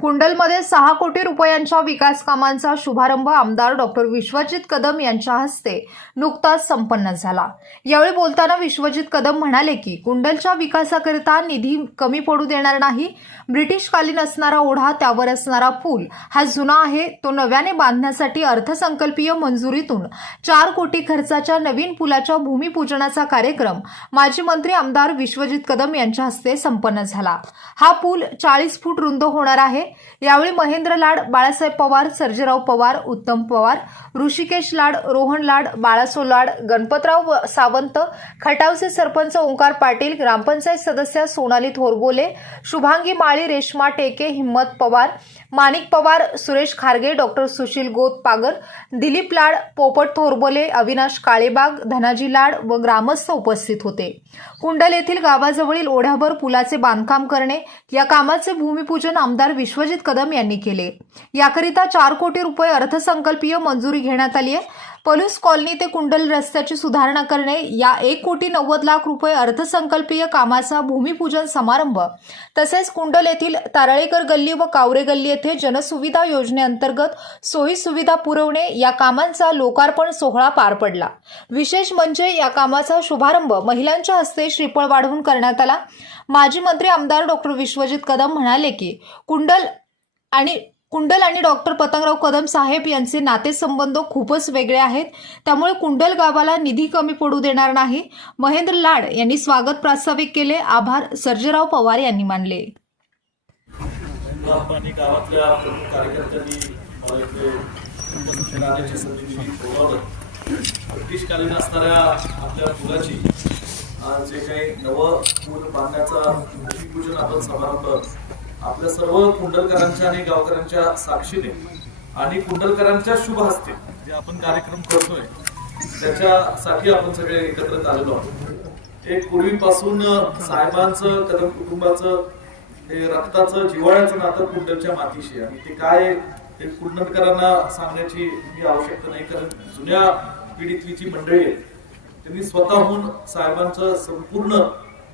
कुंडलमध्ये सहा कोटी रुपयांच्या विकास कामांचा शुभारंभ आमदार डॉक्टर विश्वजित कदम यांच्या हस्ते नुकताच संपन्न झाला. यावेळी बोलताना विश्वजित कदम म्हणाले की कुंडलच्या विकासाकरिता निधी कमी पडू देणार नाही ब्रिटिशकालीन असणारा ओढा त्यावर असणारा पूल हा जुना आहे तो नव्याने बांधण्यासाठी अर्थसंकल्पीय मंजुरीतून चार कोटी खर्चाच्या नवीन पुलाच्या भूमिपूजनाचा कार्यक्रम माजी मंत्री आमदार विश्वजित कदम यांच्या हस्ते संपन्न झाला. हा पूल चाळीस फूट रुंद होणार आहे यावेळी महेंद्र लाड बाळासाहेब पवार सर्जेराव पवार उत्तम पवार ऋषिकेश लाड रोहन लाड बाळासो लाड गणपतराव सावंत खटावचे सरपंच ओंकार पाटील ग्रामपंचायत सदस्य सोनाली थोरबोले शुभांगी माळी रेश्मा टेके हिम्मत पवार माणिक पवार सुरेश खारगे डॉक्टर सुशील गोत पागर दिलीप लाड पोपट थोरबोले अविनाश काळेबाग धनाजी लाड व ग्रामस्थ उपस्थित होते. कुंडल येथील गावाजवळील ओढ्याभर पुलाचे बांधकाम करणे या कामाचे भूमिपूजन आमदार विश्व विश्वजित कदम यांनी केले. याकरिता चार कोटी रुपये अर्थसंकल्पीय मंजुरी घेण्यात आली आहे. पलूस कॉलनी ते कुंडल रस्त्याची सुधारणा करणे या एक कोटी नव्वद लाख रुपये अर्थसंकल्पीय कामाचा भूमिपूजन समारंभ. तसेच कुंडल येथील तारळेकर गल्ली व कावरे गल्ली येथे जनसुविधा योजनेअंतर्गत सोयी सुविधा पुरवणे या कामांचा लोकार्पण सोहळा पार पडला. विशेष म्हणजे या कामाचा शुभारंभ महिलांच्या हस्ते श्रीफळ वाढवून करण्यात आला. माजी मंत्री आमदार डॉक्टर विश्वजित कदम म्हणाले की कुंडल आणि कुंडल आणि डॉक्टर पतंगराव कदम साहेब यांचे नातेसंबंध खूपच वेगळे आहेत. त्यामुळे कुंडल गावाला निधी कमी पडू देणार नाही. महेंद्र लाड यांनी स्वागत प्रास्ताविक केले. आभार. सर्जेराव पवार यांनी मानले. ब्रिटिशकालीन असणाऱ्या आपल्या पुलाची जे काही नवं पूल बांधण्याचा भूमिपूजन आपण समारंभ आपल्या सर्व कुंडलकरांच्या आणि गावकऱ्यांच्या साक्षीने आणि कुंडलकरांच्या शुभ हस्ते जे आपण कार्यक्रम करतोय त्याच्यासाठी आपण सगळे एकत्रित आलेलो आहोत. एक पूर्वीपासून साहेबांचं कदम कुटुंबाचं हे रक्ताचं जिव्हाळ्याचं नातं कुंडलच्या मातीशी आणि ते काय ते कुंडलकरांना सांगण्याची ही आवश्यकता नाही कारण जुन्या पिढीतली जी मंडळी आहे त्यांनी स्वतःहून साहेबांचं संपूर्ण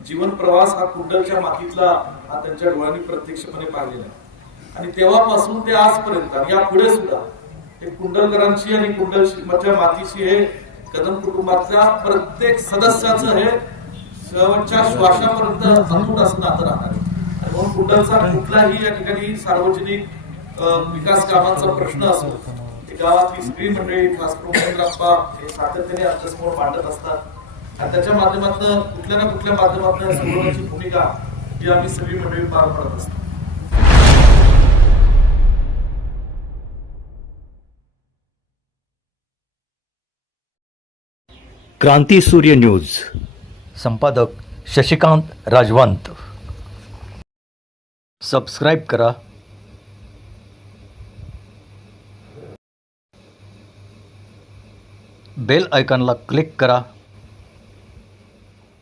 जीवन प्रवास हा कुंडलच्या मातीतला हा त्यांच्या डोळ्यांनी प्रत्यक्षपणे पाहिलेला आहे. आणि तेव्हापासून ते आजपर्यंत आणि यापुढे सुद्धा हे कुंडलकरांची आणि कुंडलच्या मातीशी हे कदम कुटुंबातल्या प्रत्येक सदस्याचं हे शेवटच्या श्वासापर्यंत अतूट असं नातं राहणार आहे. आणि म्हणून कुंडलचा कुठलाही या ठिकाणी सार्वजनिक विकास कामांचा प्रश्न असो गावातली स्त्री मंडळी खास करून हे सातत्याने आमच्यासमोर मांडत असतात. त्याच्या माध्यमातून कुठल्या ना कुठल्या माध्यमातून सोडवण्याची भूमिका ही आम्ही सगळी मंडळी पार पडत असतो. क्रांती सूर्य न्यूज. संपादक शशिकांत राजवंत. सबस्क्राईब करा. बेल आयकॉनला क्लिक करा.